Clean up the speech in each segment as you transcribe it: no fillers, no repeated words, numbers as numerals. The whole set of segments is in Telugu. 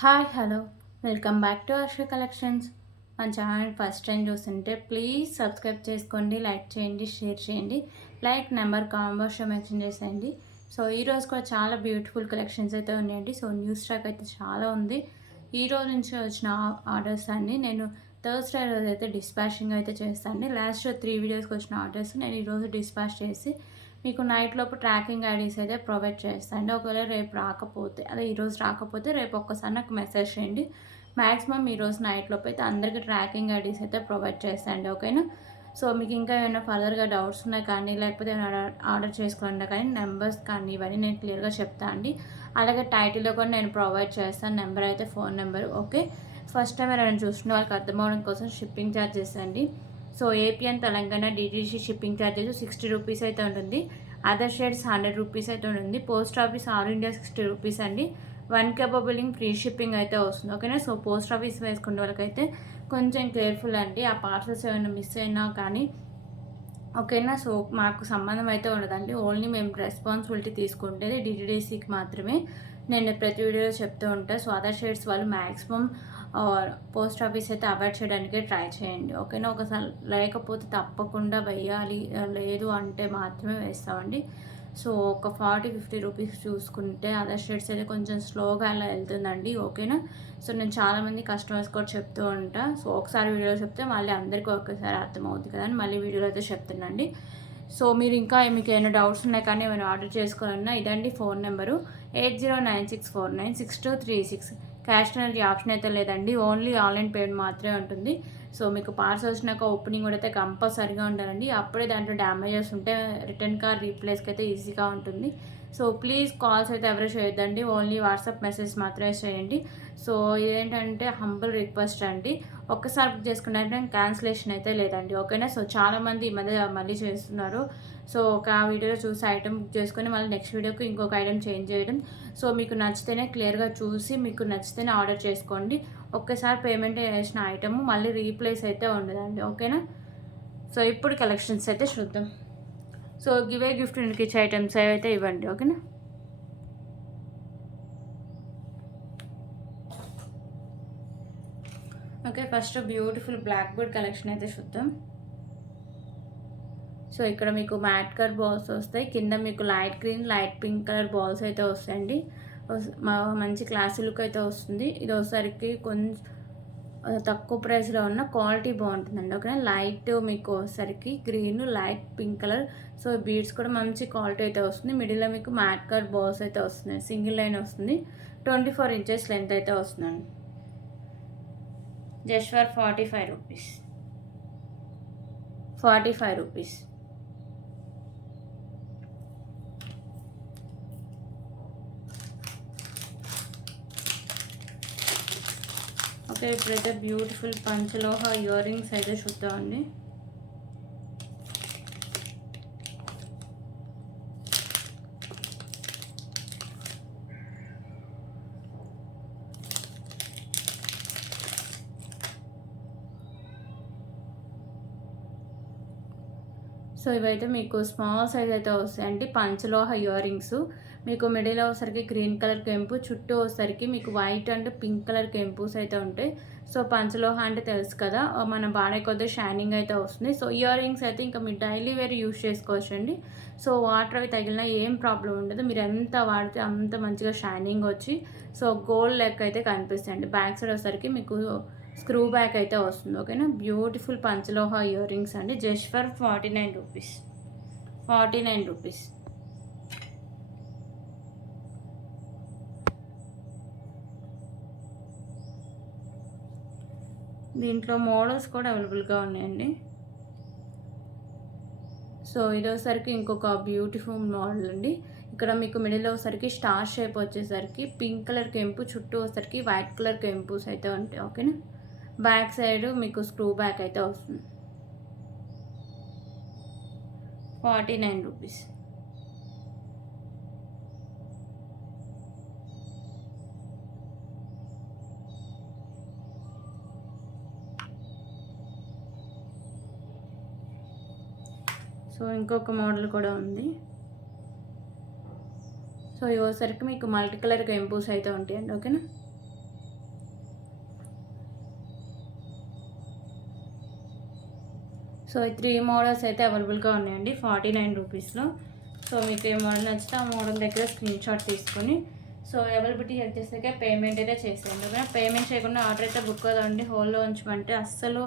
Hi hello welcome back to Arsha collections. మన ఛానల్ ఫస్ట్ టైం చూస్తుంటే ప్లీజ్ సబ్స్క్రైబ్ చేసుకోండి, లైక్ చేయండి, షేర్ చేయండి. లైక్ నెంబర్ కాంబోషో మెన్షన్ చేసేయండి. సో ఈరోజు కూడా చాలా బ్యూటిఫుల్ కలెక్షన్స్ అయితే ఉన్నాయండి. సో న్యూ స్టాక్ అయితే చాలా ఉంది. ఈ రోజు నుంచి వచ్చిన ఆర్డర్స్ అన్ని నేను థర్స్డే రోజు అయితే డిస్పాచింగ్ అయితే చేస్తాను. లాస్ట్ 3 వీడియోస్కి వచ్చిన ఆర్డర్స్ నేను ఈరోజు డిస్పాచ్ చేసి మీకు నైట్ లోపు ట్రాకింగ్ ఐడీస్ అయితే ప్రొవైడ్ చేస్తాను. ఒకవేళ రేపు రాకపోతే అదే ఈరోజు రాకపోతే రేపు ఒక్కసారి నాకు మెసేజ్ చేయండి. మ్యాక్సిమం ఈరోజు నైట్ లోపు అయితే అందరికీ ట్రాకింగ్ ఐడీస్ అయితే ప్రొవైడ్ చేస్తాండి. ఓకేనా? సో మీకు ఇంకా ఏమైనా ఫర్దర్గా డౌట్స్ ఉన్నాయి కానీ లేకపోతే ఏమైనా ఆర్డర్ చేసుకోవాలన్నా కానీ నెంబర్స్ కానీ ఇవన్నీ నేను క్లియర్గా చెప్తాను అండి. అలాగే టైటిల్లో కూడా నేను ప్రొవైడ్ చేస్తాను. నెంబర్ అయితే phone number. Okay, first time ఎవరైనా చూసిన వాళ్ళకి అర్థమవడం కోసం షిప్పింగ్ ఛార్జెస్ అండి. So AP and Telangana DTC shipping charges 60 rupees అయితే ఉంటుంది. అదర్ షేడ్స్ 100 రూపీస్ అయితే ఉంటుంది. Post office all India 60 rupees అండి. 1 కేబుల్ బిల్లింగ్ ఫ్రీ షిప్పింగ్ అయితే వస్తుంది. ఓకేనా? సో పోస్ట్ ఆఫీస్ వేసుకునే వాళ్ళకైతే కొంచెం కేర్ఫుల్ అండి. ఆ పార్సల్స్ ఏమైనా మిస్ అయినా కానీ ఓకేనా? సో మాకు సంబంధం అయితే ఉండదండి. ఓన్లీ మేము రెస్పాన్సిబిలిటీ తీసుకుంటేది డిటీడీసీకి మాత్రమే. నేను ప్రతి వీడియోలో చెప్తూ ఉంటాను. సో అదర్ షేడ్స్ వాళ్ళు మ్యాక్సిమం పోస్ట్ ఆఫీస్ అయితే అవాయిడ్ చేయడానికి ట్రై చేయండి. ఓకేనా? ఒకసారి లేకపోతే తప్పకుండా వేయాలి, లేదు అంటే మాత్రమే వేస్తామండి. సో ఒక 40-50 రూపీస్ చూసుకుంటే అదర్ షేడ్స్ అయితే కొంచెం స్లోగా అలా వెళ్తుందండి. ఓకేనా? సో నేను చాలామంది కస్టమర్స్ కూడా చెప్తూ ఉంటా. సో ఒకసారి వీడియోలో చెప్తే మళ్ళీ అందరికీ ఒకేసారి అర్థమవుతుంది కదా అని మళ్ళీ వీడియోలో అయితే చెప్తున్నాండి. సో మీరు ఇంకా మీకు ఏమైనా డౌట్స్ ఉన్నాయి కానీ ఏమైనా ఆర్డర్ చేసుకోవాలన్నా ఇదండి phone number 8096496236. Cash on delivery option అయితే లేదండి. ఓన్లీ ఆన్లైన్ పేమెంట్ మాత్రమే ఉంటుంది. సో మీకు పార్సల్ వచ్చినాక ఓపెనింగ్ కూడా అయితే కంపల్సరీగా ఉండాలండి. అప్పుడే దాంట్లో డ్యామేజెస్ ఉంటే రిటర్న్ కార్ రీప్లేస్కి అయితే ఈజీగా ఉంటుంది. సో ప్లీజ్ కాల్స్ అయితే ఎవరు చేయొద్దండి. ఓన్లీ వాట్సాప్ మెసేజ్ మాత్రమే చేయండి. సో ఇదేంటంటే హంబుల్ రిక్వెస్ట్ అండి. ఒక్కసారి బుక్ చేసుకున్నారంటే క్యాన్సిలేషన్ అయితే లేదండి. ఓకేనా? సో చాలామంది ఈ మధ్య మళ్ళీ చేస్తున్నారు. సో ఒక వీడియోలో చూసి ఐటమ్ బుక్ చేసుకొని మళ్ళీ నెక్స్ట్ వీడియోకి ఇంకొక ఐటమ్ చేంజ్ చేయడం. సో మీకు నచ్చితేనే క్లియర్గా చూసి మీకు నచ్చితేనే ఆర్డర్ చేసుకోండి. ఒక్కసారి పేమెంట్ చేసిన ఐటమ్ మళ్ళీ రీప్లేస్ అయితే ఉండదండి. ఓకేనా? సో ఇప్పుడు కలెక్షన్స్ అయితే చూద్దాం. సో గివే గిఫ్ట్ ఇచ్చే ఐటమ్స్ అయితే ఇవ్వండి. ఓకేనా? Okay, first beautiful black board collection అయితే చూద్దాం. సో ఇక్కడ మీకు మ్యాట్ కలర్ బాల్స్ వస్తాయి. కింద మీకు light green, light pink colour balls అయితే వస్తాయండి. మంచి క్లాసీ లుక్ అయితే వస్తుంది. ఇది ఒకసారికి కొంచెం తక్కువ ప్రైస్లో ఉన్న క్వాలిటీ బాగుంటుందండి. ఓకేనా? లైట్ మీకు ఒకసారికి green, light pink colour. So beads కూడా మంచి క్వాలిటీ అయితే వస్తుంది. మిడిల్లో మీకు మ్యాట్ కలర్ బాల్స్ అయితే వస్తున్నాయి. సింగిల్ లైన్ వస్తుంది. 24 ఇంచెస్ లెంత్ అయితే వస్తుందండి. Just for 45 rupees. 45 rupees. Okay, ఇప్పుడైతే బ్యూటిఫుల్ పంచలోహ ఇయర్ రింగ్స్ అయితే చూద్దామండి. సో ఇవైతే మీకు స్మాల్ సైజ్ అయితే వస్తాయండి. పంచలోహ ఇయర్ రింగ్స్ మీకు మిడిల్ వచ్చేసరికి గ్రీన్ కలర్ కెంపు, చుట్టూ వచ్చేసరికి మీకు వైట్ అండ్ పింక్ కలర్ కెంపుస్ అయితే ఉంటాయి. సో పంచలోహ అంటే తెలుసు కదా, మన బాడీ కొద్దిగా షైనింగ్ అయితే వస్తుంది. సో ఇయర్ రింగ్స్ అయితే ఇంకా మీరు డైలీ వేర్ యూజ్ చేసుకోవచ్చు అండి. సో వాటర్ అవి తగిలినా ఏం ప్రాబ్లం ఉండదు. మీరు ఎంత వాడితే అంత మంచిగా షైనింగ్ వచ్చి సో గోల్డ్ లెక్క అయితే కనిపిస్తాయండి. బ్యాక్ సైడ్ వచ్చేసరికి మీకు స్క్రూ బ్యాక్ అయితే వస్తుంది. ఓకేనా? బ్యూటిఫుల్ పంచలోహ ఇయర్ రింగ్స్ అండి. Just for 49 rupees. 49 రూపీస్. దీంట్లో మోడల్స్ కూడా అవైలబుల్గా ఉన్నాయండి. సో ఇదోసరికి ఇంకొక బ్యూటిఫుల్ మోడల్ అండి. ఇక్కడ మీకు మిడిల్ వచ్చేసరికి స్టార్ షేప్ వచ్చేసరికి పింక్ కలర్ కెంపు, చుట్టూ వచ్చేసరికి వైట్ కలర్ కెంపుస్ అయితే ఉంటాయి. ఓకేనా? బ్యాక్ సైడ్ మీకు స్క్రూ బ్యాక్ అయితే వస్తుంది. 49 రూపీస్. సో ఇంకొక మోడల్ కూడా ఉంది. సో ఇవసరికి మీకు మల్టీ కలర్ కెంపుస్ అయితే ఉంటాయండి. ఓకేనా? సో ఈ 3 మోడల్స్ అయితే అవైలబుల్గా ఉన్నాయండి 49 రూపీస్లో. సో మీకు ఏ మోడల్ నచ్చితే ఆ మోడల్ దగ్గర స్క్రీన్ షాట్ తీసుకొని సో అవైలబిలిటీ చెక్ చేసాక పేమెంట్ అయితే చేసేయండి. ఓకేనా, పేమెంట్ చేయకుండా ఆర్డర్ అయితే బుక్ అవుతుంది. హోల్లో ఉంచమంటే అస్సలు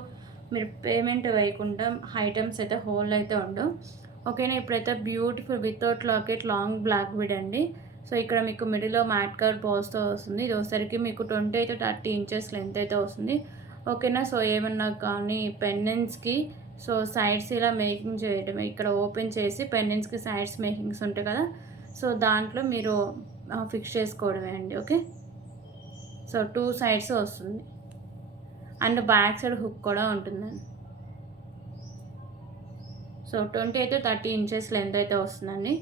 మీరు పేమెంట్ వేయకుండా ఐటమ్స్ అయితే హోల్ అయితే ఉండవు. ఓకేనా, ఇప్పుడైతే beautiful without locket long black bead అండి. సో ఇక్కడ మీకు మిడిల్లో మ్యాట్ కలర్ బాల్స్తో వస్తుంది. ఇది వచ్చేసరికి మీకు 20 to 30 ఇంచెస్ లెంత్ అయితే వస్తుంది. ఓకేనా, సో ఏమన్నా కానీ పెండెంట్స్కి సో సైడ్స్ ఇలా మేకింగ్ చేయటమే. ఇక్కడ ఓపెన్ చేసి పెండెంట్స్కి సైడ్స్ మేకింగ్స్ ఉంటాయి కదా, సో దాంట్లో మీరు ఫిక్స్ చేసుకోవడమే అండి. ఓకే, సో 2 సైడ్స్ వస్తుంది అండ్ బ్యాక్ సైడ్ హుక్ కూడా ఉంటుందండి. సో 20 to 30 ఇంచెస్ లెంత్ అయితే వస్తుందండి.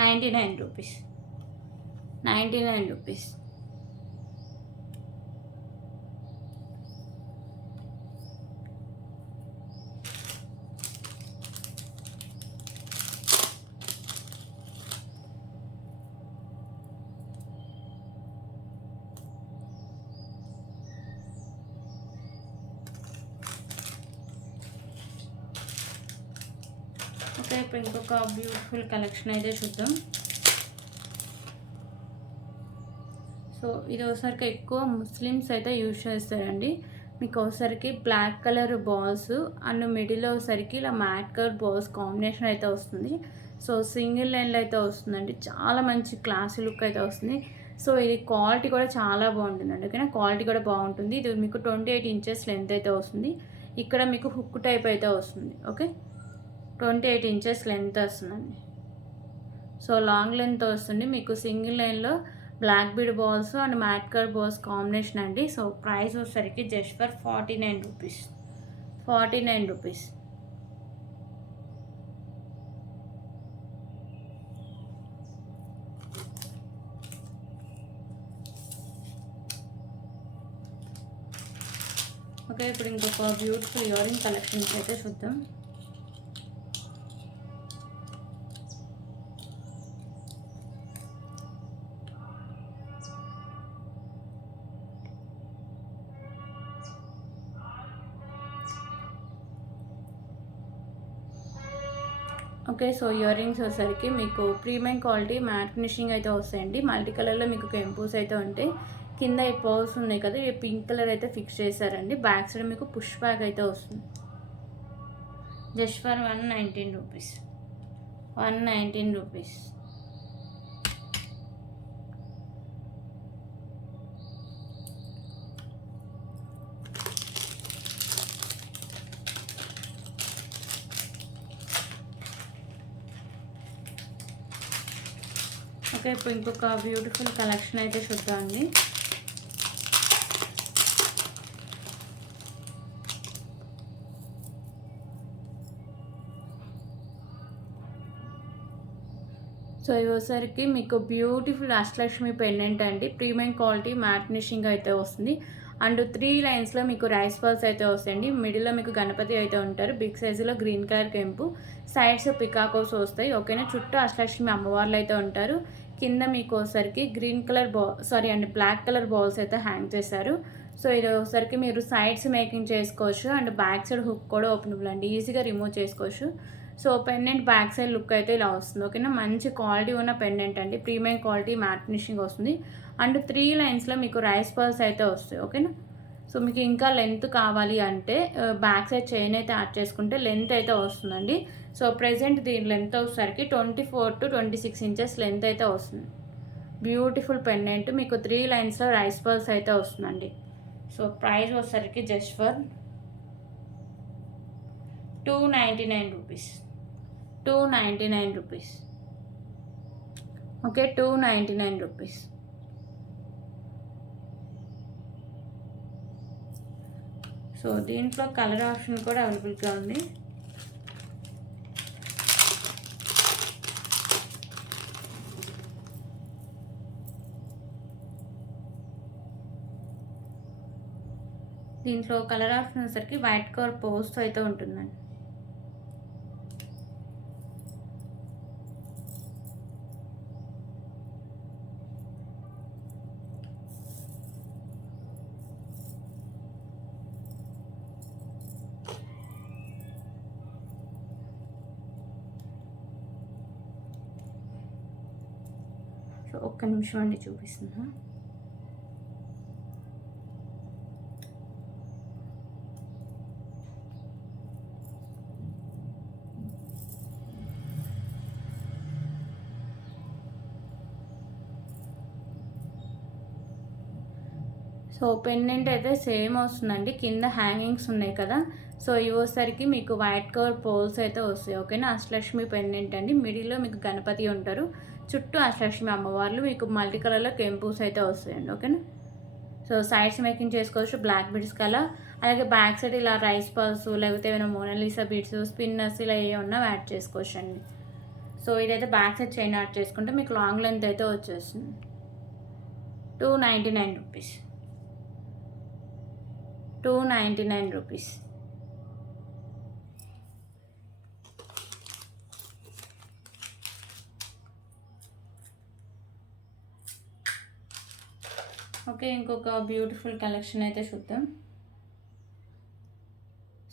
99 రూపీస్. 99 రూపీస్. ఓకే, ఇప్పుడు ఇంకొక బ్యూటిఫుల్ కలెక్షన్ అయితే చూద్దాం. సో ఇది ఒకసారికి ఎక్కువ ముస్లిమ్స్ అయితే యూజ్ చేస్తారండి. మీకు ఒకసారికి బ్లాక్ కలర్ బాల్స్ అండ్ మిడిల్లో ఒకసారికి ఇలా మ్యాట్ కలర్ బాల్స్ కాంబినేషన్ అయితే వస్తుంది. సో సింగిల్ లైన్లో అయితే వస్తుందండి. చాలా మంచి క్లాసీ లుక్ అయితే వస్తుంది. సో ఇది క్వాలిటీ కూడా చాలా బాగుంటుందండి. ఓకేనా, క్వాలిటీ కూడా బాగుంటుంది. ఇది మీకు 28 ఇంచెస్ లెంత్ అయితే వస్తుంది. ఇక్కడ మీకు హుక్ టైప్ అయితే వస్తుంది. ఓకే, 28 ఇంచెస్ లెంత్ వస్తుందండి. సో లాంగ్ లెంత్ వస్తుంది. మీకు సింగిల్ లైన్లో black bead balls and matte colour balls combination అండి. సో ప్రైస్ వచ్చేసరికి just for 49 rupees. 49 rupees. Okay, ఇప్పుడు ఇంకొక బ్యూటిఫుల్ ఇయర్ రింగ్ కలెక్షన్స్ అయితే చూద్దాం. ఓకే, సో ఇయర్ రింగ్స్ వచ్చేసరికి మీకు ప్రీమియం క్వాలిటీ మ్యాట్ ఫినిషింగ్ అయితే వస్తాయండి. మల్టీ కలర్లో మీకు కెంపూస్ అయితే ఉంటాయి. కింద ఈ పర్ల్స్ ఉన్నాయి కదా, ఈ పింక్ కలర్ అయితే ఫిక్స్ చేశారండి. బ్యాక్ సైడ్ మీకు పుష్ బ్యాక్ అయితే వస్తుంది. Just for 119 rupees. 119 rupees. Okay, ఇప్పుడు ఇంకొక బ్యూటిఫుల్ కలెక్షన్ అయితే చూద్దామండి. సో ఇవి వచ్చేసరికి మీకు బ్యూటిఫుల్ అష్టలక్ష్మి పెండెంట్ అండి. ప్రీమియం క్వాలిటీ మ్యాట్ ఫినిషింగ్ అయితే వస్తుంది. అండ్ 3 లైన్స్లో మీకు రైస్ బాల్స్ అయితే వస్తాయండి. మిడిల్లో మీకు గణపతి అయితే ఉంటారు. బిగ్ సైజులో గ్రీన్ కలర్ కెంపు, సైడ్స్ పికాకోస్ వస్తాయి. ఓకేనా, చుట్టూ అష్టలక్ష్మి అమ్మవార్లు అయితే ఉంటారు. కింద మీకు ఒకసారికి green colour black colour balls అయితే హ్యాంగ్ చేశారు. సో ఇది ఒకసారికి మీరు సైడ్స్ మేకింగ్ చేసుకోవచ్చు అండ్ బ్యాక్ సైడ్ హుక్ కూడా ఓపెనబుల్ అండి. ఈజీగా రిమూవ్ చేసుకోవచ్చు. So pendant back side look అయితే ఇలా వస్తుంది. ఓకేనా, మంచి క్వాలిటీ ఉన్న పెండెంట్ అండి. ప్రీమియం క్వాలిటీ మ్యాట్ ఫినిషింగ్ వస్తుంది. అండ్ 3 లైన్స్లో మీకు రైస్ పర్ల్స్ అయితే వస్తాయి. ఓకేనా, సో మీకు ఇంకా లెంత్ కావాలి అంటే బ్యాక్ సైడ్ చైన్ అయితే యాడ్ చేసుకుంటే లెంత్ అయితే వస్తుందండి. సో ప్రెజెంట్ దీని లెంత్ వచ్చేసరికి 24 to 26 ఇంచెస్ లెంత్ అయితే వస్తుంది. బ్యూటిఫుల్ పెండెంట్ మీకు 3 లైన్స్లో రైస్ పర్ల్స్ అయితే వస్తుందండి. సో ప్రైస్ వచ్చేసరికి just for 299 rupees. 299 rupees. Okay, 299 rupees. So దీంట్లో కలర్ ఆప్షన్ కూడా అవైలబుల్గా ఉంది. దీంట్లో కలర్ ఆప్షన్ వచ్చేసరికి వైట్ కలర్ పోస్ట్ అయితే ఉంటుందండి. సో ఒక్క నిమిషం అండి చూపిస్తున్నా. సో పెండెంట్ అయితే సేమ్ వస్తుందండి. కింద హ్యాంగింగ్స్ ఉన్నాయి కదా, సో ఇవి వచ్చేసరికి మీకు వైట్ కలర్ పోల్స్ అయితే వస్తాయి. ఓకేనా. అష్టలక్ష్మి పెండెంట్ అండి. మిడిల్లో మీకు గణపతి ఉంటారు, చుట్టూ అష్టలక్ష్మి అమ్మవార్లు, మీకు మల్టీ కలర్లో కెంపూస్ అయితే వస్తాయండి. ఓకేనా. సో సైడ్స్ మేకింగ్ చేసుకోవచ్చు బ్లాక్ బీడ్స్ కలా, అలాగే బ్యాక్ సైడ్ ఇలా రైస్ పర్స్ లేకపోతే ఏమైనా మోనాలిసా బీడ్స్ స్పిన్నర్స్ ఇలా ఏ ఉన్నా యాడ్ చేసుకోవచ్చు అండి. సో ఇదైతే బ్యాక్ సైడ్ చైన్ యాడ్ చేసుకుంటే మీకు లాంగ్ లెంత్ అయితే వచ్చేస్తుంది. 299 రూపీస్. 299 రూపీస్. ఓకే, ఇంకొక బ్యూటిఫుల్ కలెక్షన్ అయితే చూద్దాం.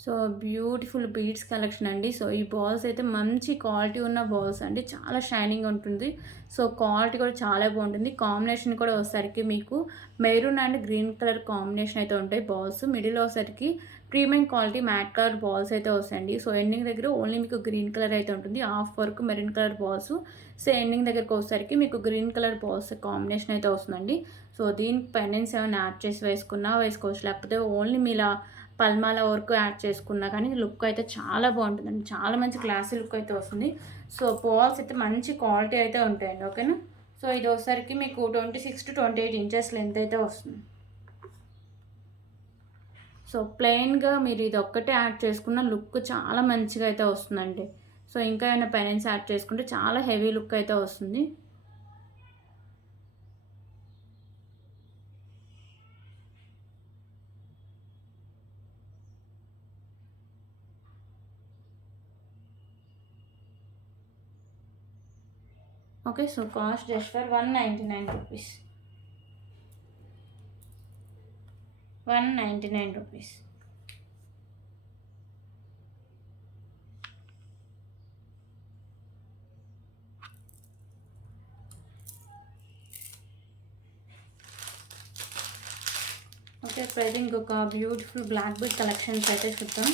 సో బ్యూటిఫుల్ బీడ్స్ కలెక్షన్ అండి. సో ఈ బాల్స్ అయితే మంచి క్వాలిటీ ఉన్న బాల్స్ అండి, చాలా షైనింగ్ ఉంటుంది. సో క్వాలిటీ కూడా చాలా బాగుంటుంది. కాంబినేషన్ కూడా వచ్చేసరికి మీకు maroon and green colour combination అయితే ఉంటాయి బాల్స్. మిడిల్ వచ్చేసరికి premium quality mat colour balls అయితే వస్తాయండి. సో ఎండింగ్ దగ్గర ఓన్లీ మీకు గ్రీన్ కలర్ అయితే ఉంటుంది, హాఫ్ వరకు maroon colour balls. So ending దగ్గరకు వచ్చేసరికి మీకు గ్రీన్ కలర్ బాల్స్ కాంబినేషన్ అయితే వస్తుందండి. సో దీనికి పెండెంట్స్ ఏమైనా యాడ్ చేసి వేసుకున్నా వేసుకోవచ్చు, లేకపోతే ఓన్లీ మీలా పల్మాల వరకు యాడ్ చేసుకున్నా కానీ లుక్ అయితే చాలా బాగుంటుందండి. చాలా మంచి క్లాసీ లుక్ అయితే వస్తుంది. సో బాల్స్ అయితే మంచి క్వాలిటీ అయితే ఉంటాయండి. ఓకేనా. సో ఇది వచ్చేసరికి మీకు 26 to 28 ఇంచెస్ లెంత్ అయితే వస్తుంది. సో ప్లెయిన్గా మీరు ఇది ఒక్కటే యాడ్ చేసుకున్న లుక్ చాలా మంచిగా అయితే వస్తుందండి. సో ఇంకా ఏమైనా పెండెంట్స్ యాడ్ చేసుకుంటే చాలా హెవీ లుక్ అయితే వస్తుంది. Okay, so cost just for 199 rupees. 199 rupees. Okay, ఇప్పుడైతే ఇంకొక బ్యూటిఫుల్ బ్లాక్ బీడ్ కలెక్షన్స్ అయితే చూద్దాం.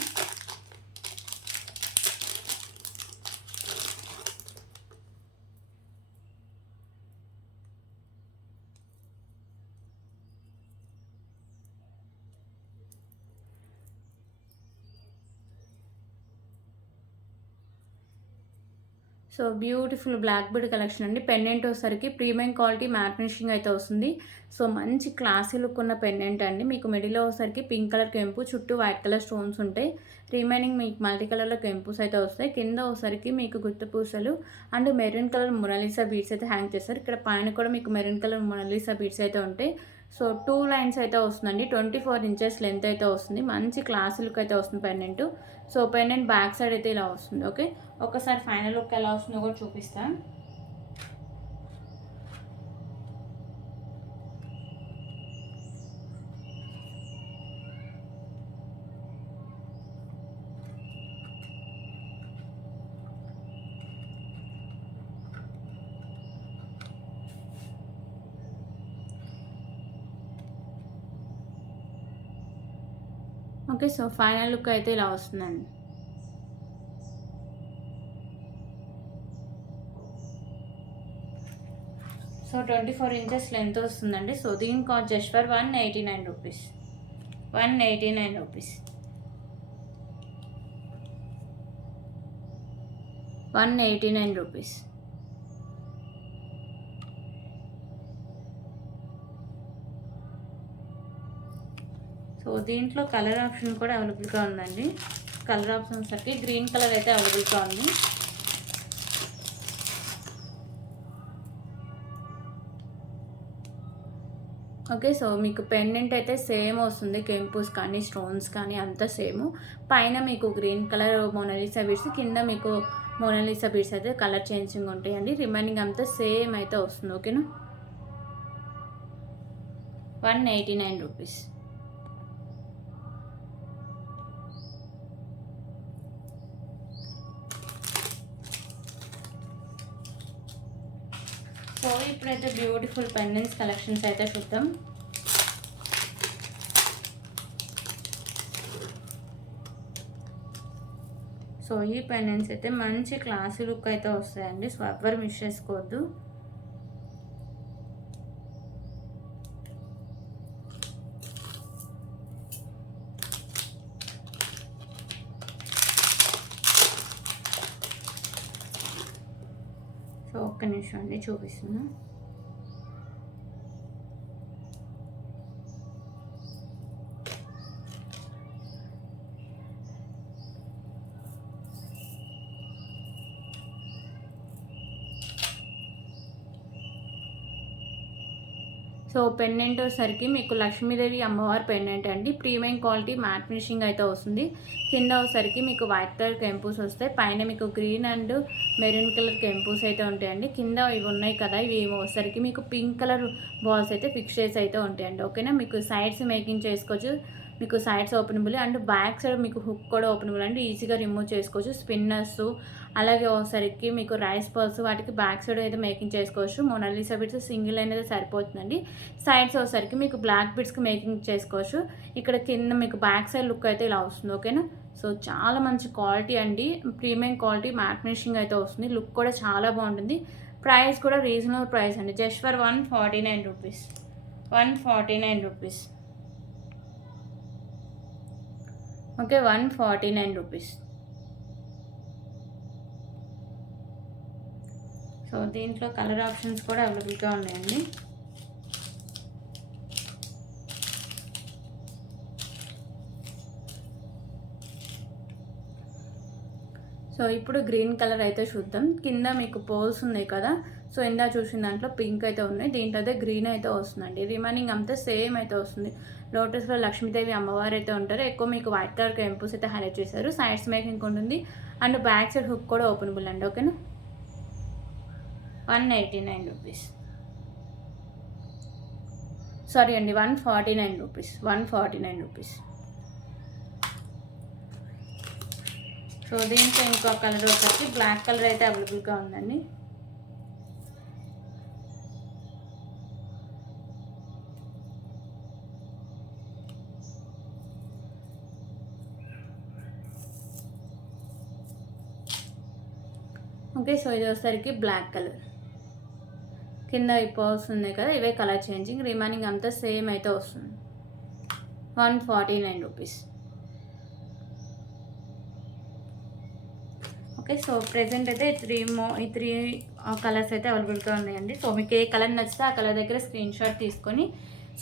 So beautiful black bead collection అండి. పెండెంట్ వచ్చేసరికి ప్రీమియం క్వాలిటీ మ్యాట్ ఫినిషింగ్ అయితే వస్తుంది. సో మంచి క్లాసీ లుక్ ఉన్న పెండెంట్ అండి. మీకు మిడిల్లో వచ్చేసరికి పింక్ కలర్ కెంపు, చుట్టూ వైట్ కలర్ స్టోన్స్ ఉంటాయి. రిమైనింగ్ మీకు మల్టీ కలర్లో కెంపుస్ అయితే వస్తాయి. కింద వచ్చేసరికి మీకు గుత్త పూసలు and maroon colour Mona Lisa beads అయితే హ్యాంగ్ చేస్తారు. ఇక్కడ పైన కూడా మీకు మెరూన్ కలర్ మొనాలిసా బీడ్స్ అయితే ఉంటాయి. సో 2 లైన్స్ అయితే వస్తుందండి. 24 ఇంచెస్ లెంత్ అయితే వస్తుంది. మంచి క్లాసీ లుక్ అయితే వస్తుంది pendant. So pendant back side అయితే ఇలా వస్తుంది. ఓకే, ఒకసారి ఫైనల్ లుక్ ఎలా వస్తుందో కూడా చూపిస్తాను. ఓకే, సో ఫైనల్ లుక్ అయితే ఇలా వస్తుందండి. సో 24 ఇంచెస్ లెంత్ వస్తుందండి. సో దీని cost just for 189 rupees. 189 rupees. 189 rupees. So దీంట్లో కలర్ ఆప్షన్ కూడా అవైలబుల్గా ఉందండి. కలర్ ఆప్షన్ సరికి గ్రీన్ కలర్ అయితే అవైలబుల్గా ఉంది. ఓకే, సో మీకు పెండెంట్ అయితే సేమ్ వస్తుంది. కెంపుస్ కానీ స్టోన్స్ కానీ అంతా సేమ్. పైన మీకు గ్రీన్ కలర్ మోనాలిసా బీడ్స్, కింద మీకు మోనాలిసా బీడ్స్ అయితే కలర్ చేంజింగ్ ఉంటాయండి. రిమైనింగ్ అంతా సేమ్ అయితే వస్తుంది. ఓకేనా. 189 రూపీస్. సో ఇప్పుడైతే బ్యూటిఫుల్ పెండెంట్స్ కలెక్షన్స్ అయితే చూద్దాం. సో ఈ పెండెంట్స్ అయితే మంచి క్లాసీ లుక్ అయితే వస్తాయండి. సో ఎవ్వరు మిస్ చేసుకోవద్దు. సో ఒక్క నిమిషం అండి చూపిస్తున్నా. సో పెండెంట్ వచ్చేసరికి మీకు లక్ష్మీదేవి అమ్మవారి పెండెంట్ అండి. ప్రీమియం క్వాలిటీ మ్యాట్ ఫినిషింగ్ అయితే వస్తుంది. కింద వచ్చేసరికి మీకు వైట్ కలర్ కెంపూస్ వస్తాయి. పైన మీకు గ్రీన్ అండ్ మెరూన్ కలర్ కెంపూస్ అయితే ఉంటాయండి. కింద ఇవి ఉన్నాయి కదా, ఇవి వచ్చేసరికి మీకు పింక్ కలర్ బాల్స్ అయితే ఫిక్స్ చేసి అయితే ఉంటాయండి. ఓకేనా, మీకు సైడ్స్ మేకింగ్ చేసుకోవచ్చు. మీకు sides openable and back side మీకు హుక్ కూడా ఓపెనబుల్ అండి. ఈజీగా రిమూవ్ చేసుకోవచ్చు. స్పిన్నర్స్ అలాగే ఒకసారికి మీకు రైస్ పర్స్ వాటికి బ్యాక్ సైడ్ అయితే మేకింగ్ చేసుకోవచ్చు. మొనాలిసా బిట్స్ సింగిల్ అనేది సరిపోతుందండి. సైడ్స్ ఒకసారికి మీకు బ్లాక్ బిట్స్కి మేకింగ్ చేసుకోవచ్చు. ఇక్కడ కింద మీకు బ్యాక్ సైడ్ లుక్ అయితే ఇలా వస్తుంది. ఓకేనా, సో చాలా మంచి క్వాలిటీ అండి. ప్రీమియం క్వాలిటీ మ్యాట్ ఫినిషింగ్ అయితే వస్తుంది. లుక్ కూడా చాలా బాగుంటుంది. ప్రైస్ కూడా రీజనబుల్ ప్రైస్ అండి. Just for 149 rupees. 149 rupees. Okay, 149 rupees. So దీంట్లో కలర్ ఆప్షన్స్ కూడా అవైలబుల్గా ఉన్నాయండి. సో ఇప్పుడు గ్రీన్ కలర్ అయితే చూద్దాం. కింద మీకు పోల్స్ ఉన్నాయి కదా, సో ఇందా చూసిన దాంట్లో పింక్ అయితే ఉన్నాయి, దీంట్లో అయితే గ్రీన్ అయితే వస్తుందండి. రిమైనింగ్ అంతా సేమ్ అయితే వస్తుంది. లోటస్లో లక్ష్మీదేవి అమ్మవారు అయితే ఉంటారు. ఎక్కువ మీకు వైట్ కలర్ కెంపూస్ అయితే హైలైట్ చేశారు. సైడ్స్ మేకింగ్ ఉంటుంది అండ్ బ్యాక్ సైడ్ హుక్ కూడా ఓపెనబుల్ అండి. ఓకేనా, 189 రూపీస్. సారీ అండి, 149 రూపీస్. 149 రూపీస్. సో దీంట్లో ఇంకో కలర్ వచ్చి బ్లాక్ కలర్ అయితే అవైలబుల్గా ఉందండి. ఓకే, సో ఇది వచ్చేసరికి బ్లాక్ కలర్. కింద ఈ పర్స్ ఉన్నాయి కదా, ఇవే కలర్ చేంజింగ్. రిమైనింగ్ అంతా సేమ్ అయితే వస్తుంది. 149 రూపీస్. ఓకే, సో ప్రెజెంట్ అయితే ఈ త్రీ కలర్స్ అయితే అవైలబుల్గా ఉన్నాయండి. సో మీకు ఏ కలర్ నచ్చితే ఆ కలర్ దగ్గర స్క్రీన్ షాట్ తీసుకొని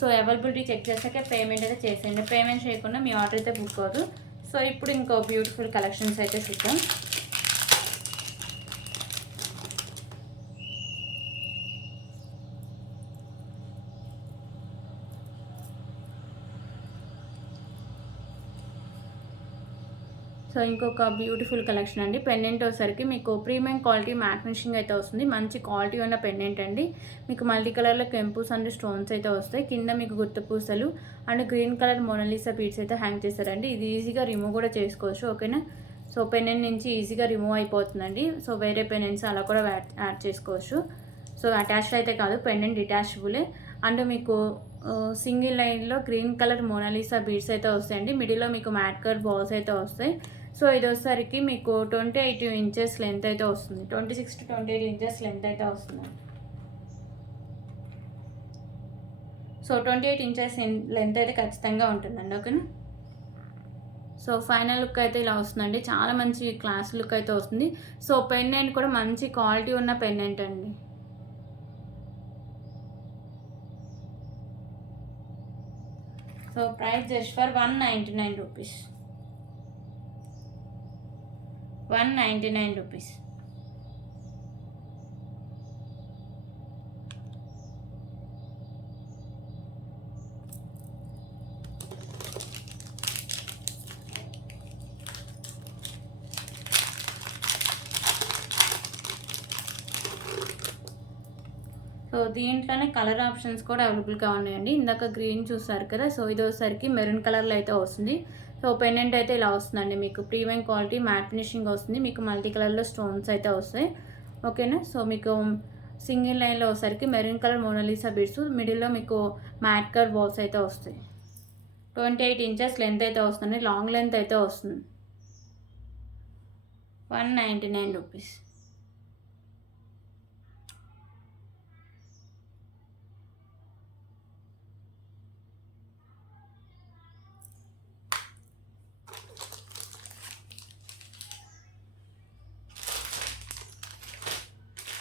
సో అవైలబిలిటీ చెక్ చేసాక పేమెంట్ అయితే చేసేయండి. పేమెంట్ చేయకుండా మీ ఆర్డర్ అయితే బుక్ అవ్వదు. సో ఇప్పుడు ఇంకో బ్యూటిఫుల్ కలెక్షన్స్ అయితే చూద్దాం. సో ఇంకొక బ్యూటిఫుల్ కలెక్షన్ అండి. పెండెంట్ వచ్చేసరికి మీకు ప్రీమియం క్వాలిటీ మ్యాట్ ఫినిషింగ్ అయితే వస్తుంది. మంచి క్వాలిటీ ఉన్న పెండెంట్ అండి. మీకు మల్టీ కలర్లో కెంపూస్ అండ్ స్టోన్స్ అయితే వస్తాయి. కింద మీకు గుర్తు పూసలు and green colour Mona Lisa beads అయితే హ్యాంగ్ చేస్తారండి. ఇది ఈజీగా రిమూవ్ కూడా చేసుకోవచ్చు. ఓకేనా, సో పెండెంట్ నుంచి ఈజీగా రిమూవ్ అయిపోతుందండి. సో వేరే పెండెంట్స్ అలా కూడా యాడ్ చేసుకోవచ్చు. సో అటాచ్డ్ అయితే కాదు, పెండెంట్ డిటాచబులే. అండ్ మీకు సింగిల్ లైన్లో గ్రీన్ కలర్ మొనాలిసా బీడ్స్ అయితే వస్తాయండి. మిడిల్లో మీకు మ్యాట్ కలర్ బాల్స్ అయితే వస్తాయి. సో ఇది వచ్చేసరికి మీకు 28 ఇంచెస్ లెంత్ అయితే వస్తుంది. 26 to 28 ఇంచెస్ లెంత్ అయితే వస్తుంది. సో 28 ఇంచెస్ లెంత్ అయితే ఖచ్చితంగా ఉంటుందండి. ఓకేనా, సో ఫైనల్ లుక్ అయితే ఇలా వస్తుందండి. చాలా మంచి క్లాస్ లుక్ అయితే వస్తుంది. సో పెండెంట్ కూడా మంచి క్వాలిటీ ఉన్న పెండెంట్ అండి. So price just for 199 rupees. 199 rupees. So దీంట్లోనే కలర్ ఆప్షన్స్ కూడా అవైలబుల్గా ఉన్నాయండి. ఇందాక గ్రీన్ చూసారు కదా, సో ఇది వచ్చేసరికి మెరూన్ కలర్లో అయితే వస్తుంది. సో పెండెంట్ అయితే ఇలా వస్తుందండి. మీకు ప్రీమియం క్వాలిటీ మ్యాట్ ఫినిషింగ్ వస్తుంది. మీకు మల్టీ కలర్లో స్టోన్స్ అయితే వస్తాయి. ఓకేనా, సో మీకు సింగిల్ లైన్లో వచ్చేసరికి మెరూన్ కలర్ మోనాలిసా బీడ్స్, మిడిల్లో మీకు మ్యాట్ కలర్ బాల్స్ అయితే వస్తాయి. 28 ఇంచెస్ లెంత్ అయితే వస్తుంది, లాంగ్ లెంత్ అయితే వస్తుంది. 199 రూపీస్.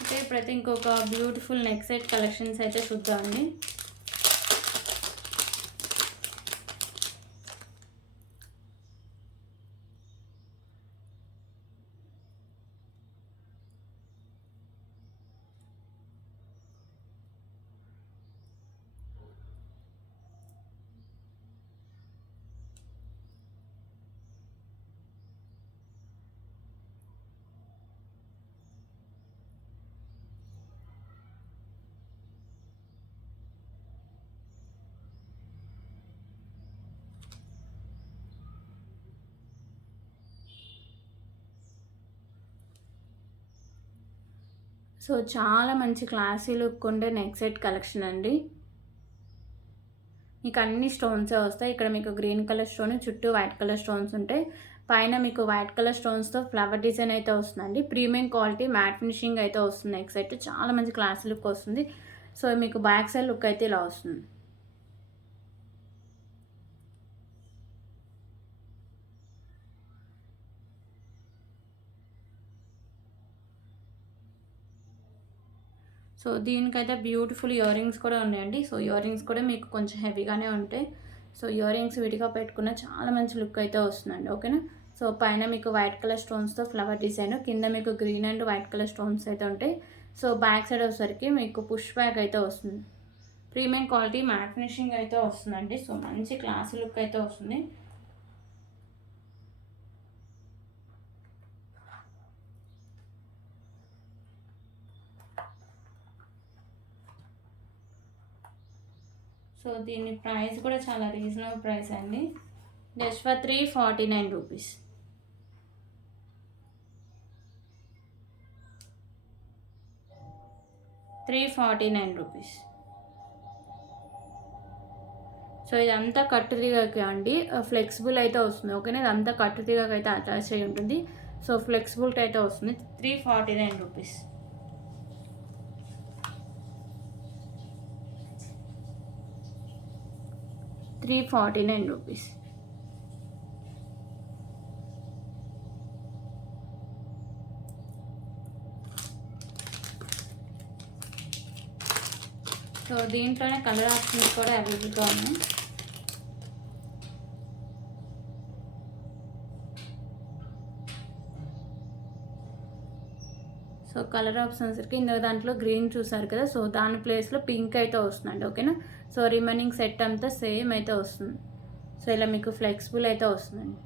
ఓకే, ఇప్పుడైతే ఇంకొక బ్యూటిఫుల్ నెక్ సెట్ కలెక్షన్స్ అయితే చూద్దామండి. సో చాలా మంచి క్లాసీ లుక్ ఉండే నెక్ సెట్ కలెక్షన్ అండి. మీకు అన్ని స్టోన్సే వస్తాయి. ఇక్కడ మీకు గ్రీన్ కలర్ స్టోన్, చుట్టూ వైట్ కలర్ స్టోన్స్ ఉంటాయి. పైన మీకు వైట్ కలర్ స్టోన్స్తో ఫ్లవర్ డిజైన్ అయితే వస్తుందండి. ప్రీమియం క్వాలిటీ మ్యాట్ ఫినిషింగ్ అయితే వస్తుంది. నెక్ సెట్ చాలా మంచి క్లాసీ లుక్ వస్తుంది. సో మీకు బ్యాక్ సైడ్ లుక్ అయితే ఇలా వస్తుంది. సో దీనికైతే బ్యూటిఫుల్ ఇయర్ రింగ్స్ కూడా ఉన్నాయండి. సో ఇయర్ రింగ్స్ కూడా మీకు కొంచెం హెవీగానే ఉంటాయి. సో ఇయర్ రింగ్స్ విడిగా పెట్టుకున్న చాలా మంచి లుక్ అయితే వస్తుందండి. ఓకేనా. సో పైన మీకు వైట్ కలర్ స్టోన్స్తో ఫ్లవర్ డిజైన్, కింద మీకు green and white colour stones అయితే ఉంటాయి. సో బ్యాక్ సైడ్ వచ్చేసరికి మీకు పుష్ బ్యాక్ అయితే వస్తుంది. ప్రీమియం క్వాలిటీ మ్యాట్ ఫినిషింగ్ అయితే వస్తుందండి. సో మంచి క్లాసీ లుక్ అయితే వస్తుంది. సో దీని ప్రైస్ కూడా చాలా రీజనబుల్ ప్రైస్ అండి. Just for 349 rupees. ₹349. సో ఇదంతా కట్టుదిగాకి అండి, ఫ్లెక్సిబుల్ అయితే వస్తుంది. ఓకేనా. ఇదంతా కట్టుదిగాకి అయితే అటాచ్ అయి ఉంటుంది. సో ఫ్లెక్సిబిలిటీ అయితే వస్తుంది. ₹349. ₹349. సో దీంట్లోనే కలర్ ఆప్షన్స్ కూడా అవైలబుల్గా ఉన్నాయి. సో కలర్ ఆప్షన్స్కి ఇందులో దాంట్లో గ్రీన్ చూసారు కదా. సో దాని ప్లేస్లో పింక్ అయితే వస్తుందండి. ఓకేనా. సో రిమైనింగ్ సెట్ అంతా సేమ్ అయితే వస్తుంది. సో ఇలా మీకు ఫ్లెక్సిబుల్ అయితే వస్తుందండి.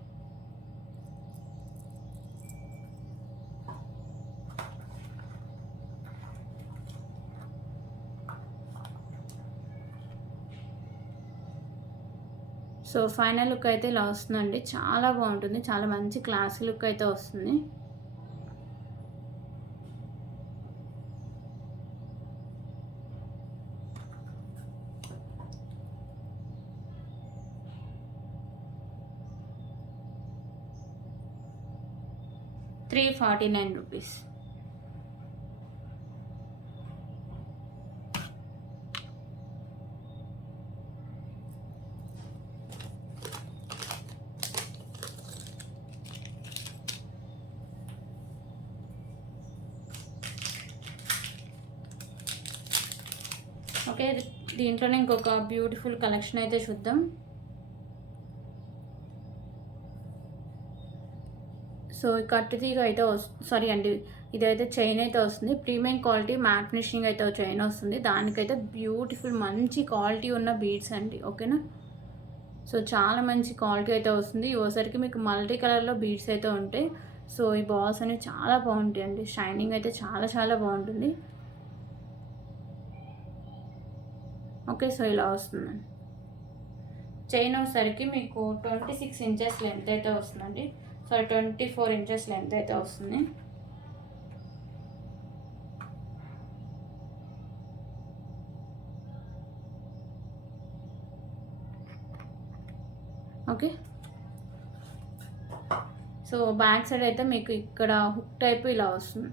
సో ఫైనల్ లుక్ అయితే ఇలా వస్తుందండి. చాలా బాగుంటుంది. చాలా మంచి క్లాసీ లుక్ అయితే వస్తుంది. ₹349. ఓకే, దీంట్లోనే ఇంకొక బ్యూటిఫుల్ కలెక్షన్ అయితే చూద్దాం. సో కట్టుతీగ అయితే సారీ అండి, ఇదైతే చైన్ అయితే వస్తుంది. ప్రీమియం క్వాలిటీ మ్యాట్ ఫినిషింగ్ అయితే చైన్ వస్తుంది. దానికైతే బ్యూటిఫుల్ మంచి క్వాలిటీ ఉన్న బీడ్స్ అండి. ఓకేనా. సో చాలా మంచి క్వాలిటీ అయితే వస్తుంది. ఓసరికి మీకు మల్టీ కలర్లో బీడ్స్ అయితే ఉంటాయి. సో ఈ బాల్స్ అనేవి చాలా బాగుంటాయి అండి. షైనింగ్ అయితే చాలా చాలా బాగుంటుంది. ఓకే, సో ఇలా వస్తుందండి. చైన్ వచ్చేసరికి మీకు 26 ఇంచెస్ లెంత్ అయితే వస్తుందండి. సో 24 ఇంచెస్ లెంత్ అయితే వస్తుంది. ఓకే. సో బ్యాక్ సైడ్ అయితే మీకు ఇక్కడ హుక్ టైప్ ఇలా వస్తుంది.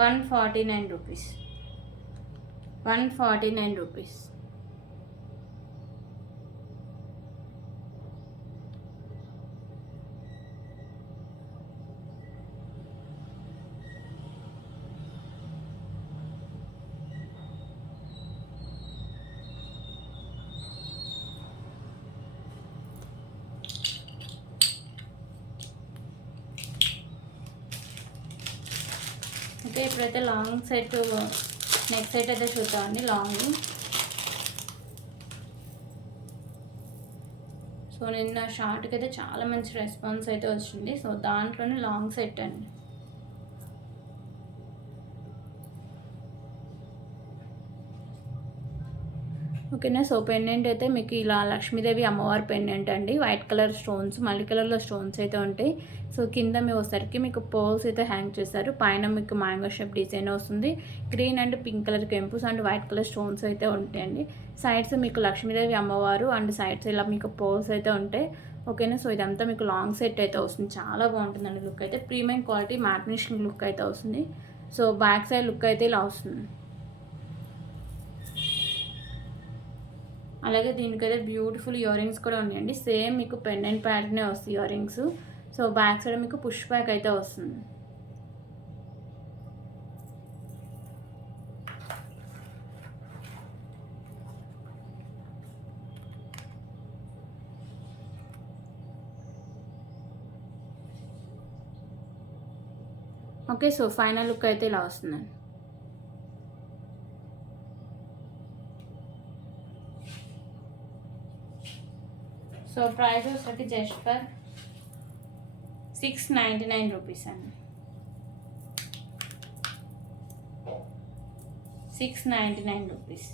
149 రూపీస్. 149 రూపీస్. ఓకే, ఇప్పుడైతే లాంగ్ సెట్ నెక్ సెట్ అయితే చూద్దామండి. లాంగ్. సో నిన్న షార్ట్కి అయితే చాలా మంచి రెస్పాన్స్ అయితే వచ్చింది. సో దాంట్లోనే లాంగ్ సెట్ అండి. ఓకేనా. సో పెండెంట్ అయితే మీకు ఇలా లక్ష్మీదేవి అమ్మవారి పెండెంట్ అండి. వైట్ కలర్ స్టోన్స్, మల్టీ కలర్లో స్టోన్స్ అయితే ఉంటాయి. సో కింద మీ వచ్చరికి మీకు పర్ల్స్ అయితే హ్యాంగ్ చేస్తారు. పైన మీకు మ్యాంగో షేప్ డిజైన్ వస్తుంది. గ్రీన్ అండ్ పింక్ కలర్ కెంపుస్ అండ్ వైట్ కలర్ స్టోన్స్ అయితే ఉంటాయండి. సైడ్స్ మీకు లక్ష్మీదేవి అమ్మవారు అండ్ సైడ్స్ ఇలా మీకు పర్ల్స్ అయితే ఉంటాయి. ఓకేనా. సో ఇదంతా మీకు లాంగ్ సెట్ అయితే వస్తుంది. చాలా బాగుంటుందండి లుక్ అయితే. Premium quality matte finishing look అయితే వస్తుంది. సో బ్యాక్ సైడ్ లుక్ అయితే ఇలా వస్తుంది. అలాగే దీనికైతే బ్యూటిఫుల్ ఇయర్ రింగ్స్ కూడా ఉన్నాయండి. సేమ్ మీకు పెండెంట్ ప్యాటర్నే వస్తుంది ear rings. So back side మీకు పుష్ బ్యాక్ అయితే వస్తుంది. ఓకే. సో ఫైనల్ లుక్ అయితే ఇలా వస్తుందండి. సో ప్రైస్ వచ్చేసరికి జస్ట్ ఫర్ 699 రూపీస్ అండి. 699 రూపీస్.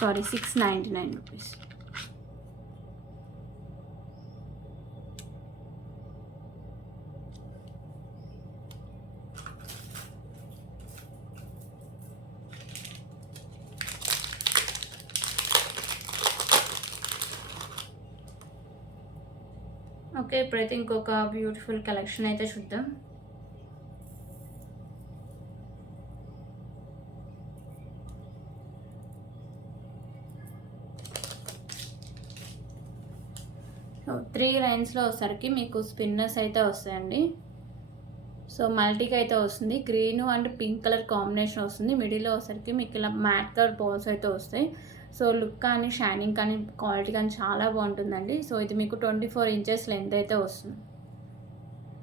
Sorry, 699 rupees. ఓకే, ఇప్పుడైతే ఇంకొక బ్యూటిఫుల్ కలెక్షన్ అయితే చూద్దాం. సో 3 లైన్స్లో వచ్చేసరికి మీకు స్పిన్నర్స్ అయితే వస్తాయండి. సో మల్టీకి అయితే వస్తుంది. Green and pink colour combination వస్తుంది. మిడిల్లో వచ్చేసరికి మీకు ఇలా మ్యాట్ కలర్ బాల్స్ అయితే వస్తాయి. సో లుక్ కానీ షైనింగ్ కానీ క్వాలిటీ కానీ చాలా బాగుంటుందండి. సో ఇది మీకు 24 ఇంచెస్ లెంత్ అయితే వస్తుంది.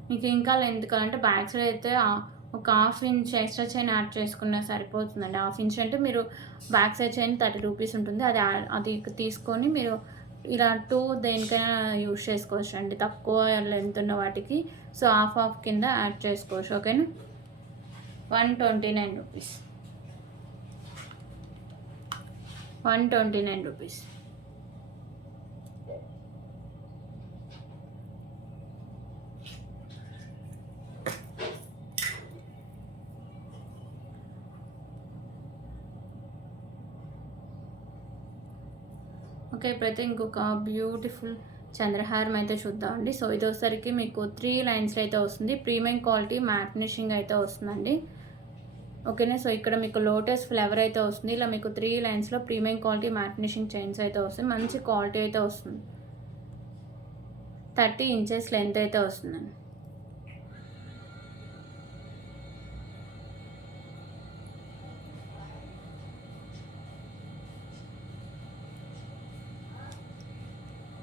మీకు ఇంకా లెంత్ కావాలంటే బ్యాక్ సైడ్ అయితే ఒక half inch extra chain add చేసుకున్నా సరిపోతుందండి. హాఫ్ ఇంచ్ అంటే మీరు బ్యాక్ సైడ్ చైన్ 30 రూపీస్ ఉంటుంది. అది తీసుకొని మీరు ఇలా 2 దేనికైనా యూజ్ చేసుకోవచ్చు అండి. తక్కువ లెంత్ ఉన్న వాటికి సో హాఫ్ కింద యాడ్ చేసుకోవచ్చు. ఓకేనా. 129 రూపీస్. 129 రూపీస్. ఓకే, ఇప్పుడైతే ఇంకొక బ్యూటిఫుల్ చంద్రహారం అయితే చూద్దామండి. సో ఇది వచ్చేసరికి మీకు 3 లైన్స్ అయితే వస్తుంది. ప్రీమియం క్వాలిటీ మ్యాట్ ఫినిషింగ్ అయితే వస్తుందండి. ఓకేనా. సో ఇక్కడ మీకు లోటస్ ఫ్లేవర్ అయితే వస్తుంది. ఇలా మీకు 3 లైన్స్లో premium quality matte finishing chains అయితే వస్తుంది. మంచి క్వాలిటీ అయితే వస్తుంది. 30 ఇంచెస్ లెంత్ అయితే వస్తుందండి.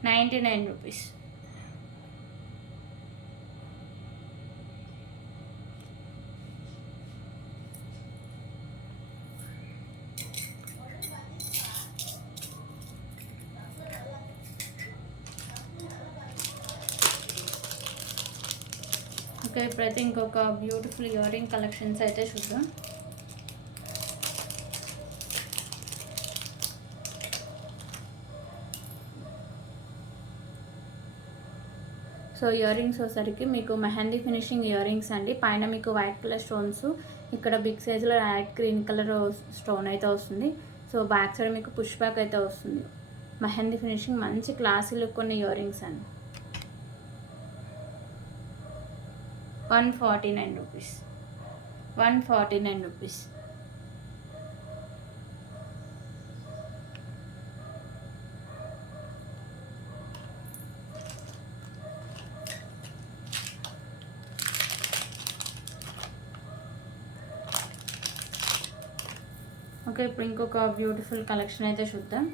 $99 రూపీస్. ఓకే, ఇప్పుడైతే ఇంకొక బ్యూటిఫుల్ ఇయర్ రింగ్ కలెక్షన్స్ అయితే చూద్దాం. సో ఇయర్ రింగ్స్ వచ్చేసరికి మీకు మెహందీ ఫినిషింగ్ ఇయర్ రింగ్స్ అండి. పైన మీకు వైట్ కలర్ స్టోన్స్, ఇక్కడ బిగ్ సైజ్లో లైట్ గ్రీన్ కలర్ స్టోన్ అయితే వస్తుంది. సో బ్యాక్ సైడ్ మీకు పుష్ బ్యాక్ అయితే వస్తుంది. మెహందీ ఫినిషింగ్ మంచి క్లాసీ లుక్ ఉన్న ఇయర్ రింగ్స్ అండి. 149 రూపీస్. 149 రూపీస్. ఓకే, ఇప్పుడు ఇంకొక బ్యూటిఫుల్ కలెక్షన్ అయితే చూద్దాం.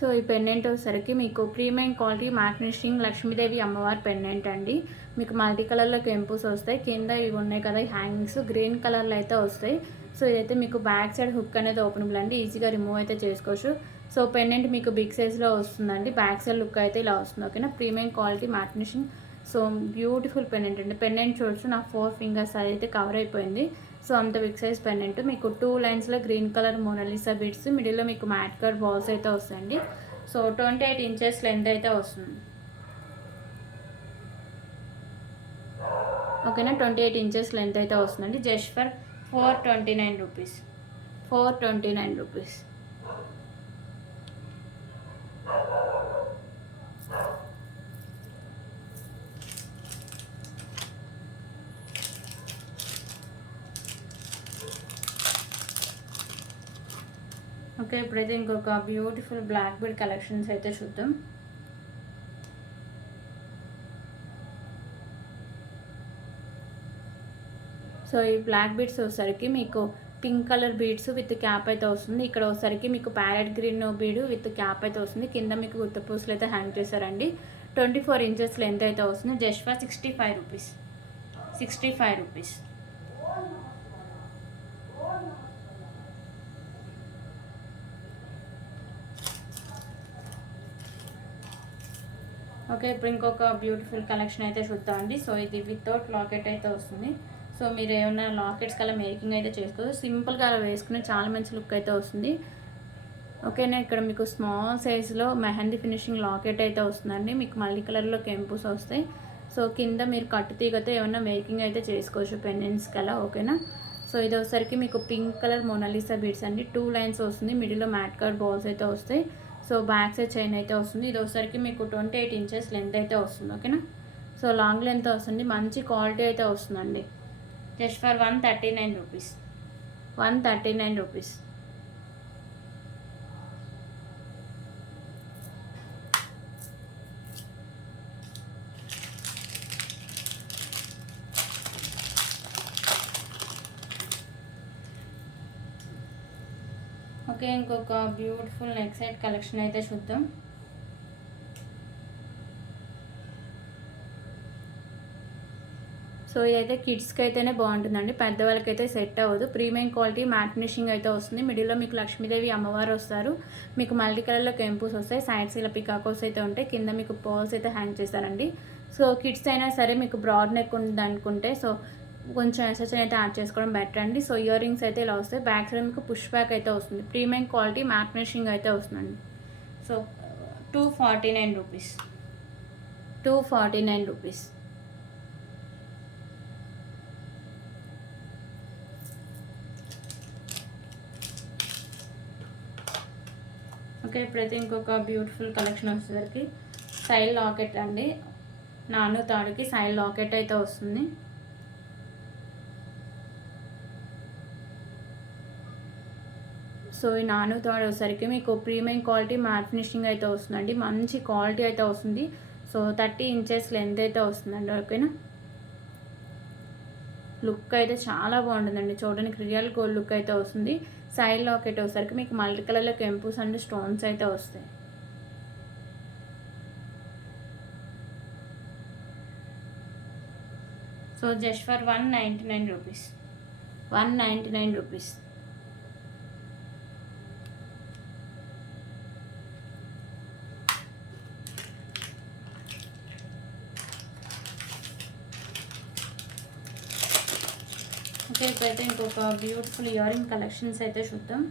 సో ఈ పెండెంట్ వచ్చేసరికి మీకు premium quality matte finishing Lakshmidevi అమ్మవారి పెండెంట్ అండి. మీకు మల్టీ కలర్లో కెంపుస్ వస్తాయి. కింద ఇవి ఉన్నాయి కదా హ్యాంగింగ్స్ గ్రీన్ కలర్లో అయితే వస్తాయి. సో ఇదైతే మీకు బ్యాక్ సైడ్ హుక్ అనేది ఓపెనబుల్ అండి, ఈజీగా రిమూవ్ అయితే చేసుకోవచ్చు. సో పెండెంట్ మీకు బిగ్ సైజ్లో వస్తుందండి. బ్యాక్ సైడ్ లుక్ అయితే ఇలా వస్తుంది. ఓకేనా, premium quality matte finishing. So beautiful pendant అండి. పెండెంట్ చూడొచ్చు, నా 4 ఫింగర్స్ అయితే కవర్ అయిపోయింది. సో అంత బిగ్ సైజ్ పెండెంట్. మీకు 2 లైన్స్లో గ్రీన్ కలర్ మోనాలిసా బీడ్స్, మిడిల్లో మీకు మ్యాట్ కట్ బాల్స్ అయితే వస్తాయండి. సో 28 ఇంచెస్ లెంత్ అయితే వస్తుంది. ఓకేనా, 28 ఇంచెస్ లెంత్ అయితే వస్తుందండి. Just for 429 rupees. 429 rupees. Okay, ఇప్పుడైతే ఇంకొక బ్యూటిఫుల్ బ్లాక్ బీడ్ కలెక్షన్స్ అయితే చూద్దాం. సో ఈ బ్లాక్ బీడ్స్ వచ్చేసరికి మీకు pink colour beads with cap అయితే వస్తుంది. ఇక్కడ వచ్చేసరికి మీకు parrot green bead with cap అయితే వస్తుంది. కింద మీకు గుత్త పూసలు అయితే హ్యాంగ్ చేశారండి. 24 ఇంచెస్ లెంత్ అయితే వస్తుంది. Just for 65 rupees. 65 rupees. Okay, ఇప్పుడు ఇంకొక బ్యూటిఫుల్ కలెక్షన్ అయితే చూద్దామండి. సో ఇది వితౌట్ లాకెట్ అయితే వస్తుంది. సో మీరు ఏమైనా లాకెట్స్ కల్లా మేకింగ్ అయితే చేసుకోవచ్చు. సింపుల్గా అలా వేసుకుని చాలా మంచి లుక్ అయితే వస్తుంది. ఓకేనా, ఇక్కడ మీకు స్మాల్ సైజులో మెహందీ ఫినిషింగ్ లాకెట్ అయితే వస్తుందండి. మీకు మల్టీ కలర్లో కెంపుస్ వస్తాయి. సో కింద మీరు కట్టు తీగతో ఏమైనా మేకింగ్ అయితే చేసుకోవచ్చు పెండెంట్స్ కల్లా. ఓకేనా, సో ఇది వచ్చేసరికి మీకు పింక్ కలర్ మోనాలిసా బీడ్స్ అండి. 2 లైన్స్ వస్తుంది. మిడిల్లో మ్యాట్ కట్ బాల్స్ అయితే వస్తాయి. సో బ్యాక్ సైడ్ చైన్ అయితే వస్తుంది. ఇది వచ్చేసరికి మీకు 28 ఇంచెస్ లెంత్ అయితే వస్తుంది. ఓకేనా, సో లాంగ్ లెంత్ వస్తుంది. మంచి క్వాలిటీ అయితే వస్తుందండి. Just for 139 rupees. 139 rupees. Okay, ఇంకొక బ్యూటిఫుల్ నెక్ సెట్ కలెక్షన్ అయితే చూద్దాం. సో ఇదైతే కిడ్స్కి అయితేనే బాగుంటుందండి, పెద్దవాళ్ళకైతే సెట్ అవ్వదు. ప్రీమియం క్వాలిటీ మ్యాట్ ఫినిషింగ్ అయితే వస్తుంది. మిడిల్లో మీకు లక్ష్మీదేవి అమ్మవారు వస్తారు. మీకు మల్టీ కలర్లో కెంపుస్ వస్తాయి. సైడ్స్ ఇలా పికాకోస్ అయితే ఉంటాయి. కింద మీకు పర్ల్స్ అయితే హ్యాంగ్ చేస్తారండి. సో కిడ్స్ అయినా సరే మీకు బ్రాడ్ నెక్ ఉంది అనుకుంటే సో కొంచెం ఎక్సెషన్ అయితే యాడ్ చేసుకోవడం బెటర్ అండి. సో ఇయర్ రింగ్స్ అయితే ఇలా వస్తాయి. బ్యాక్ సైడ్ మీకు పుష్ బ్యాక్ అయితే వస్తుంది. ప్రీమియం క్వాలిటీ మ్యాట్ ఫినిషింగ్ అయితే వస్తుందండి. So 249 rupees. 249 రూపీస్. ఓకే, ఇప్పుడైతే ఇంకొక బ్యూటిఫుల్ కలెక్షన్ వచ్చేసరికి సైడ్ లాకెట్ అండి. నాను తాడుకి సైడ్ లాకెట్ అయితే వస్తుంది. సో ఈ నాను తాడు వచ్చేసరికి మీకు ప్రీమియం క్వాలిటీ మ్యాట్ ఫినిషింగ్ అయితే వస్తుందండి. మంచి క్వాలిటీ అయితే వస్తుంది. సో 30 ఇంచెస్ లెంత్ అయితే వస్తుందండి. ఓకేనా, లుక్ అయితే చాలా బాగుంటుందండి. చూడడానికి రియల్ గోల్డ్ లుక్ అయితే వస్తుంది. సైడ్ లాకెట్ వచ్చేసరికి మీకు మల్టీ కలర్లో కెంపుస్ అండ్ స్టోన్స్ అయితే వస్తాయి. So just for 199 rupees. 199 rupees. ఇప్పుడైతే ఇంకొక బ్యూటిఫుల్ ఇయర్ రింగ్ కలెక్షన్స్ అయితే చూద్దాం.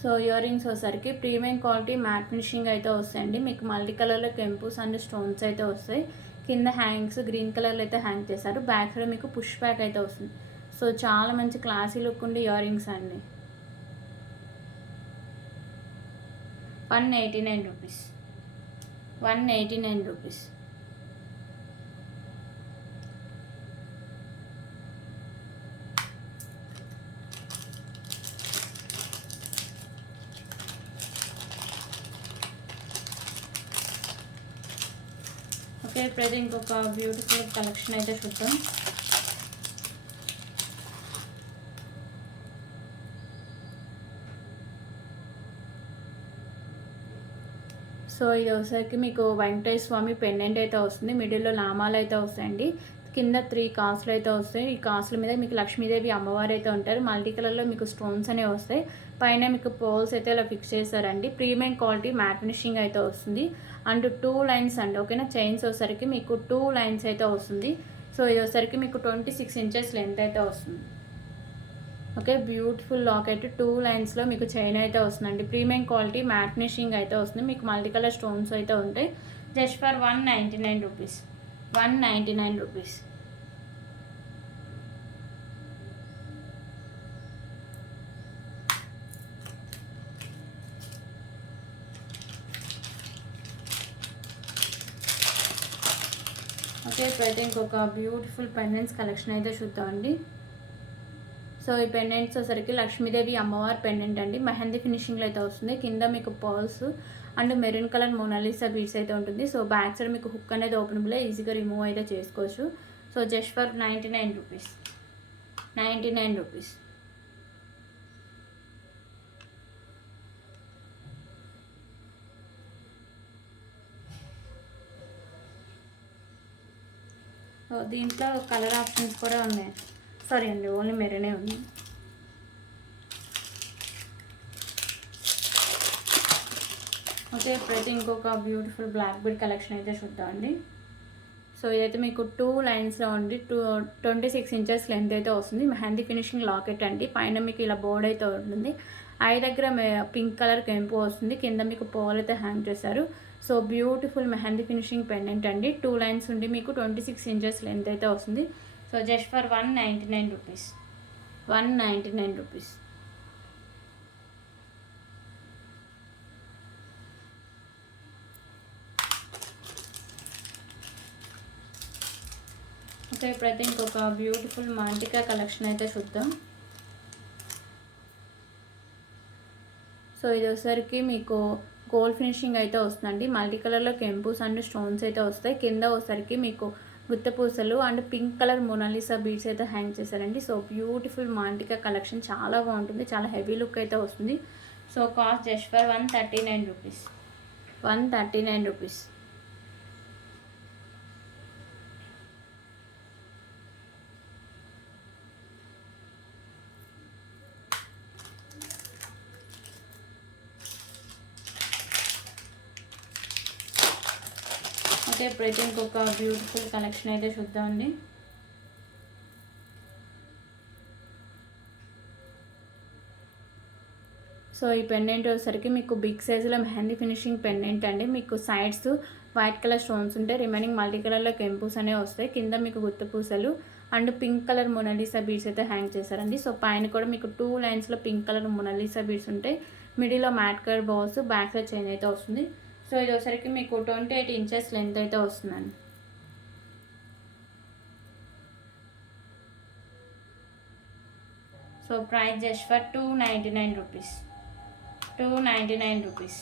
సో ఇయర్ రింగ్స్ వచ్చేసరికి ప్రీమియం క్వాలిటీ మ్యాట్ ఫినిషింగ్ అయితే వస్తాయండి. మీకు మల్టీ కలర్లో కెంపుస్ అండ్ స్టోన్స్ అయితే వస్తాయి. కింద హ్యాంగ్స్ గ్రీన్ కలర్లో అయితే హ్యాంగ్ చేశారు. బ్యాక్ సైడ్ మీకు పుష్ బ్యాక్ అయితే వస్తుంది. సో చాలా మంచి క్లాసీ లుక్ ఉండే ఇయర్ రింగ్స్ అండి. 189 రూపీస్. 189 రూపీస్. ఓకే, ఇప్పుడైతే ఇంకొక బ్యూటిఫుల్ కలెక్షన్ అయితే చూద్దాం. సో ఇది వచ్చేసరికి మీకు వెంకటేశ్వర స్వామి పెండెంట్ అయితే వస్తుంది. మిడిల్లో నామాలు అయితే వస్తాయండి. కింద 3 కాసులు అయితే వస్తాయి. ఈ కాసుల మీద మీకు లక్ష్మీదేవి అమ్మవారు అయితే ఉంటారు. మల్టీ కలర్లో మీకు స్టోన్స్ అనేవి వస్తాయి. పైన మీకు పోల్స్ అయితే ఇలా ఫిక్స్ చేస్తారండి. ప్రీమియం క్వాలిటీ మ్యాట్ ఫినిషింగ్ అయితే వస్తుంది. అండ్ 2 లైన్స్ అండి. ఓకేనా, చైన్స్ వచ్చేసరికి మీకు 2 లైన్స్ అయితే వస్తుంది. సో ఇది వచ్చేసరికి మీకు 26 ఇంచెస్ లెంత్ అయితే వస్తుంది. ఓకే, బ్యూటిఫుల్ లాకెట్ 2 లైన్స్లో మీకు చైన్ అయితే వస్తుందండి. ప్రీమియం క్వాలిటీ మ్యాట్ ఫినిషింగ్ అయితే వస్తుంది. మీకు మల్టీ కలర్ స్టోన్స్ అయితే ఉంటాయి. Just for 199 rupees. 199 rupees. Okay, ఇప్పుడైతే ఇంకొక బ్యూటిఫుల్ పెండెంట్స్ కలెక్షన్ అయితే చూద్దామండి. సో ఈ పెండెంట్స్ వచ్చేసరికి లక్ష్మీదేవి అమ్మవారి పెండెంట్ అండి. మెహందీ ఫినిషింగ్లో అయితే వస్తుంది. కింద మీకు pearls and maroon colour Mona Lisa beads అయితే ఉంటుంది. సో బ్యాక్ సైడ్ మీకు హుక్ అనేది ఓపెనబుల్, ఈజీగా రిమూవ్ అయితే చేసుకోవచ్చు. So just for 99 rupees. 99 rupees. So దీంట్లో కలర్ ఆప్షన్స్ కూడా ఉన్నాయి. సారీ అండి, ఓన్లీ మెరూనే ఉంది. ఓకే, ఇప్పుడైతే ఇంకొక బ్యూటిఫుల్ బ్లాక్ బీడ్ కలెక్షన్ అయితే చూద్దామండి. సో ఇదైతే మీకు 2 లైన్స్లో ఉండి 26 ఇంచెస్ లెంత్ అయితే వస్తుంది. మెహందీ ఫినిషింగ్ లాకెట్ అండి. పైన మీకు ఇలా బోర్డ్ అయితే ఉంటుంది. ఐ దగ్గర పింక్ కలర్ కెంపు వస్తుంది. కింద మీకు పోల్ అయితే హ్యాంగ్ చేశారు. So beautiful mehndi finishing pendant అండి. 2 లైన్స్ ఉండి మీకు 26 ఇంచెస్ లెంత్ అయితే వస్తుంది. So just for 199 rupees. 199 rupees. Okay, ఇప్పుడైతే ఇంకొక బ్యూటిఫుల్ మాంటికా కలెక్షన్ అయితే చూద్దాం. సో ఇది వచ్చేసరికి మీకు గోల్డ్ ఫినిషింగ్ అయితే వస్తుందండి. మల్టీ కలర్లో కెంపుస్ అండ్ స్టోన్స్ అయితే వస్తాయి. కింద వచ్చేసరికి మీకు గుత్తపూసలు and pink colour Mona Lisa beads అయితే హ్యాంగ్ చేశారండి. సో బ్యూటిఫుల్ మాంటికా కలెక్షన్ చాలా బాగుంటుంది. చాలా హెవీ లుక్ అయితే వస్తుంది. So cost just for 139 rupees. 139 rupees. Okay, ఇప్పుడైతే ఇంకొక బ్యూటిఫుల్ కలెక్షన్ అయితే చూద్దామండి. సో ఈ పెండెంట్ వచ్చేసరికి మీకు బిగ్ సైజులో మెహందీ ఫినిషింగ్ పెండెంట్ అండి. మీకు సైడ్స్ వైట్ కలర్ స్టోన్స్ ఉంటాయి. రిమైనింగ్ మల్టీ కలర్లో కెంపుస్ అనేవి వస్తాయి. కింద మీకు గుత్తపూసలు and pink colour Mona Lisa beads అయితే హ్యాంగ్ చేశారండి. సో పైన కూడా మీకు 2 లైన్స్లో పింక్ కలర్ మొనాలిసా బీడ్స్ ఉంటాయి. మిడిల్లో mat colour balls, back side chain అయితే వస్తుంది. సో ఇది వచ్చేసరికి మీకు 28 ఇంచెస్ లెంత్ అయితే వస్తుందండి. So price just for 299 rupees. 299 rupees.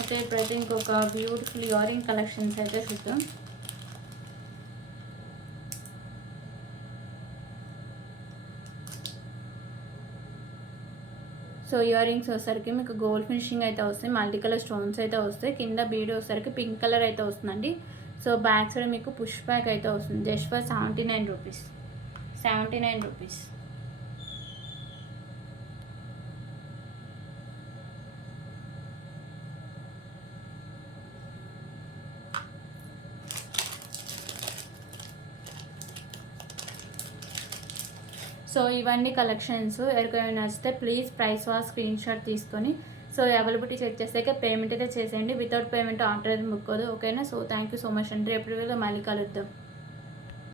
Okay, ఇప్పుడైతే ఇంకొక బ్యూటిఫుల్ ఇయర్ రింగ్ కలెక్షన్స్ అయితే చూద్దాం. సో ఇయర్ రింగ్స్ వచ్చేసరికి మీకు గోల్డ్ ఫినిషింగ్ అయితే వస్తాయి. మల్టీ కలర్ స్టోన్స్ అయితే వస్తాయి. కింద బీడ్ వచ్చేసరికి పింక్ కలర్ అయితే వస్తుందండి. సో బ్యాక్ సైడ్ మీకు పుష్ బ్యాక్ అయితే వస్తుంది just for 79 rupees. 79 rupees. So ఇవన్నీ కలెక్షన్స్ ఎవరికైనా నచ్చితే please price was screen shot తీసుకొని సో అవైలబిలిటీ చెక్ చేసాక పేమెంట్ అయితే చేసేయండి. వితౌట్ పేమెంట్ ఆర్డర్ అయితే బుక్ అవ్వదు. ఓకేనా. So thank you so much అండి. రేపు మళ్ళీ కలుద్దాం.